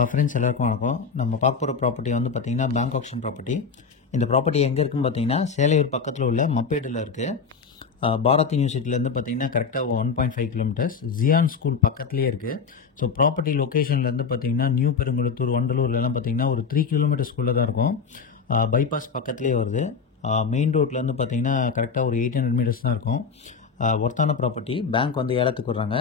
Friends எல்லாருக்கும் வணக்கம். நம்ம பார்க்க போகிற ப்ராப்பர்ட்டி வந்து பார்த்திங்கன்னா பேங்க் ஆக்ஷன் ப்ராப்பர்ட்டி. இந்த ப்ராப்பர்ட்டி எங்கே இருக்குன்னு பார்த்தீங்கன்னா சேலையூர் பக்கத்தில் உள்ள மப்பேடில் இருக்குது. பாரத் யூனிவர்சிட்டிலேருந்து பார்த்தீங்கன்னா கரெக்டாக 1.5 கிலோமீட்டர்ஸ். ஜியான் ஸ்கூல் பக்கத்துலேயே இருக்குது. ஸோ ப்ராப்பர்ட்டி லொக்கேஷன்லேருந்து பார்த்தீங்கன்னா நியூ பெருங்குளத்தூர் வண்டலூர்லாம் பார்த்தீங்கன்னா ஒரு 3 கிலோமீட்டர்ஸ்குள்ளே தான் இருக்கும். பைபாஸ் பக்கத்துலேயே வருது. மெயின் ரோட்லேருந்து பார்த்தீங்கன்னா கரெக்டாக ஒரு 800 மீட்டர்ஸ் தான் இருக்கும். ஒர்த்தான ப்ராப்பர்ட்டி. பேங்க் வந்து ஏலத்துக்கு வர்றாங்க.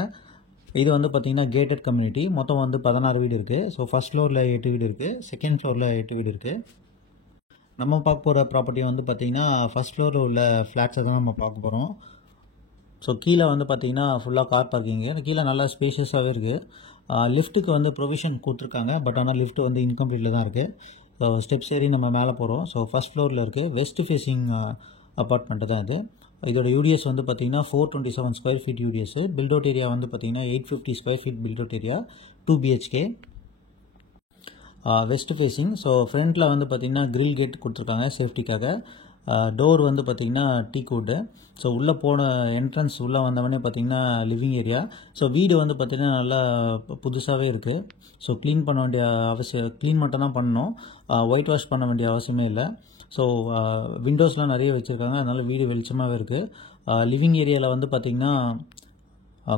இது வந்து பார்த்திங்கன்னா கேட்டட் கம்யூனிட்டி. மொத்தம் வந்து 16 வீடு இருக்குது. ஸோ ஃபஸ்ட் ஃப்ளோரில் 8 வீடு இருக்குது, செகண்ட் ஃப்ளோரில் 8 வீடு இருக்குது. நம்ம பார்க்க போகிற ப்ராப்பர்ட்டி வந்து பார்த்திங்கன்னா ஃபஸ்ட் ஃப்ளோரில் உள்ள ஃப்ளாட்ஸை தான் நம்ம பார்க்க போகிறோம். ஸோ கீழே வந்து பார்த்திங்கன்னா ஃபுல்லாக கார் பார்க்கிங்கு. கீழே நல்லா ஸ்பேஷியஸாகவே இருக்குது. லிஃப்ட்டுக்கு வந்து ப்ரொவிஷன் கொடுத்துருக்காங்க. பட் ஆனால் லிஃப்ட் வந்து இன்கம்ப்ளீட்டில் தான் இருக்குது. ஸோ ஸ்டெப்ஸ் ஏறி நம்ம மேலே போகிறோம். ஸோ ஃபஸ்ட் ஃப்ளோரில் இருக்குது. வெஸ்ட் ஃபேஸிங் அப்பார்ட்மெண்ட்டு தான் இது. இதோட யூடிஎஸ் வந்து பார்த்திங்கன்னா 427 square feet UDS. Built out area வந்து பார்த்திங்கன்னா 850 square feet built out area, 2 BHK. West facing. So ஃப்ரண்ட்டில் வந்து பார்த்திங்கன்னா கிரில் கேட் கொடுத்துருக்காங்க சேஃப்டிக்காக. டோர் வந்து பார்த்திங்கன்னா டீக் வுட்டு. ஸோ உள்ளே போன என்ட்ரன்ஸ் உள்ளே வந்தவொடனே பார்த்திங்கன்னா லிவிங் ஏரியா. ஸோ வீடு வந்து பார்த்திங்கன்னா நல்லா புதுசாகவே இருக்குது. ஸோ க்ளீன் பண்ண வேண்டிய க்ளீன் மட்டும் தான் பண்ணணும். ஒயிட் வாஷ் பண்ண வேண்டிய அவசியமே இல்லை. ஸோ விண்டோஸ்லாம் நிறைய வச்சுருக்காங்க. அதனால் வீடு வெளிச்சமாகவே இருக்குது. லிவிங் ஏரியாவில் வந்து பார்த்திங்கன்னா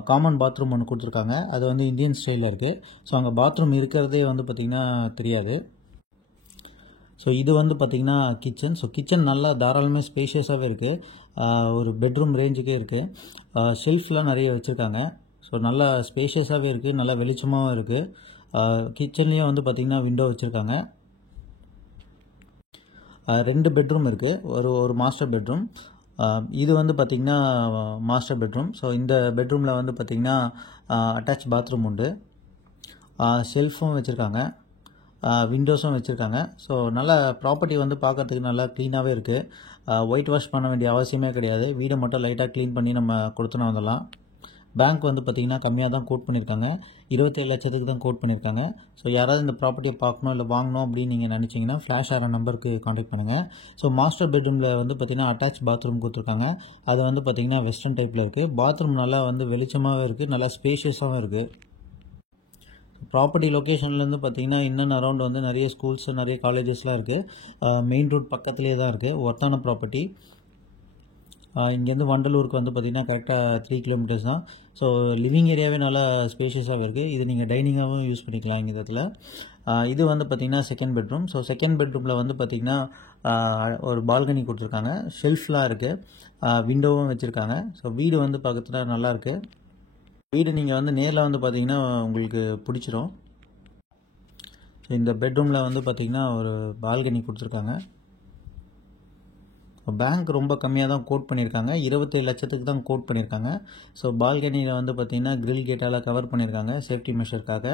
காமன் பாத்ரூம் ஒன்று கொடுத்துருக்காங்க. அது வந்து இந்தியன் ஸ்டைலில் இருக்குது. ஸோ அங்கே பாத்ரூம் இருக்கிறதே வந்து பார்த்திங்கன்னா தெரியாது. ஸோ இது வந்து பார்த்திங்கன்னா கிச்சன். ஸோ கிச்சன் நல்லா தாராளமாக ஸ்பேஷியஸாகவே இருக்குது. ஒரு பெட்ரூம் ரேஞ்சுக்கே இருக்குது. ஷெல்ஃப்லாம் நிறைய வச்சுருக்காங்க. ஸோ நல்லா ஸ்பேஷியஸாகவே இருக்குது, நல்லா வெளிச்சமாகவும் இருக்குது. கிச்சன்லேயும் வந்து பார்த்திங்கன்னா விண்டோ வச்சுருக்காங்க. 2 பெட்ரூம் இருக்குது. ஒரு மாஸ்டர் பெட்ரூம். இது வந்து பார்த்திங்கன்னா மாஸ்டர் பெட்ரூம். ஸோ இந்த பெட்ரூமில் வந்து பார்த்திங்கன்னா அட்டாச் பாத்ரூம் உண்டு. ஷெல்ஃபும் வச்சுருக்காங்க, விண்டோஸும் வச்சுருக்காங்க. ஸோ நல்லா ப்ராப்பர்ட்டி வந்து பார்க்குறதுக்கு நல்லா க்ளீனாகவே இருக்குது. ஒயிட் வாஷ் பண்ண வேண்டிய அவசியமே கிடையாது. வீடை மட்டும் லைட்டாக க்ளீன் பண்ணி நம்ம கொடுத்துன்னு வந்துடலாம். பேங்க் வந்து பார்த்திங்கன்னா கம்மியாக தான் கோட் பண்ணியிருக்காங்க. 27 லட்சத்துக்கு தான் கோட் பண்ணியிருக்காங்க. ஸோ யாராவது இந்த ப்ராப்பர்ட்டியை பார்க்கணும் இல்லை வாங்கணும் அப்படின்னு நீங்கள் நினச்சிங்கன்னா ஃப்ளாஷ் ஆகிற நம்பருக்கு காண்டாக்ட் பண்ணுங்கள். ஸோ மாஸ்டர் பெட்ரூமில் வந்து பார்த்திங்கன்னா அட்டாச் பாத்ரூம் கொடுத்துருக்காங்க. அது வந்து பார்த்திங்கன்னா வெஸ்டர்ன் டைப்பில் இருக்குது. பாத்ரூம் நல்லா வந்து வெளிச்சமாகவே இருக்குது, நல்லா ஸ்பேஷியஸாகவும் இருக்குது. ப்ராப்பர்ட்டி லொக்கேஷன்லேருந்து பார்த்திங்கன்னா இன்னும் அரௌண்ட் வந்து நிறைய ஸ்கூல்ஸ், நிறைய காலேஜஸ்லாம் இருக்குது. மெயின் ரோட் பக்கத்துலேயே தான் இருக்குது. ஒர்த்தான ப்ராப்பர்ட்டி. இங்கேருந்து வண்டலூருக்கு வந்து பார்த்திங்கன்னா கரெக்டாக 3 கிலோமீட்டர்ஸ் தான். ஸோ லிவிங் ஏரியாவே நல்லா ஸ்பேஷியஸாகவே இருக்குது. இது நீங்கள் டைனிங்காகவும் யூஸ் பண்ணிக்கலாம் இந்த இடத்துல. இது வந்து பார்த்திங்கன்னா செகண்ட் பெட்ரூம். ஸோ செகண்ட் பெட்ரூமில் வந்து பார்த்திங்கன்னா ஒரு பால்கனி கொடுத்துருக்காங்க. ஷெல்ஃப்லாம் இருக்குது, விண்டோவும் வச்சுருக்காங்க. ஸோ வீடு வந்து பக்கத்தில் நல்லாயிருக்கு. வீடு நீங்கள் வந்து நேரில் வந்து பார்த்திங்கன்னா உங்களுக்கு பிடிச்சிரும். ஸோ இந்த பெட்ரூமில் வந்து பார்த்திங்கன்னா ஒரு பால்கனி கொடுத்துருக்காங்க. பேங்க் ரொம்ப கம்மியாக தான் கோட் பண்ணியிருக்காங்க. 27 லட்சத்துக்கு தான் கோட் பண்ணியிருக்காங்க. ஸோ பால்கனியில் வந்து பார்த்திங்கன்னா கிரில் கேட்டால் கவர் பண்ணியிருக்காங்க சேஃப்டி மெஷருக்காக.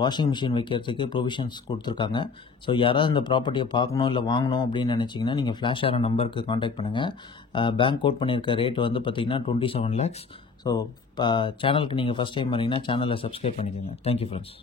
வாஷிங் மிஷின் வைக்கிறதுக்கு ப்ரொவிஷன்ஸ் கொடுத்துருக்காங்க. ஸோ யாராவது இந்த ப்ராப்பர்ட்டியை பார்க்கணும் இல்லை வாங்கணும் அப்படின்னு நினச்சிங்கன்னா நீங்கள் ஃப்ளாஷ் ஆகிற நம்பருக்கு காண்டாக்ட் பண்ணுங்கள். பேங்க் கோட் பண்ணியிருக்க ரேட் வந்து பார்த்திங்கன்னா 27 lakhs. ஸோ சேனலுக்கு நீங்கள் ஃபஸ்ட் டைம் வரீங்கன்னா சேனலை சப்ஸ்கிரைப் பண்ணிக்கோங்க. Thank you friends.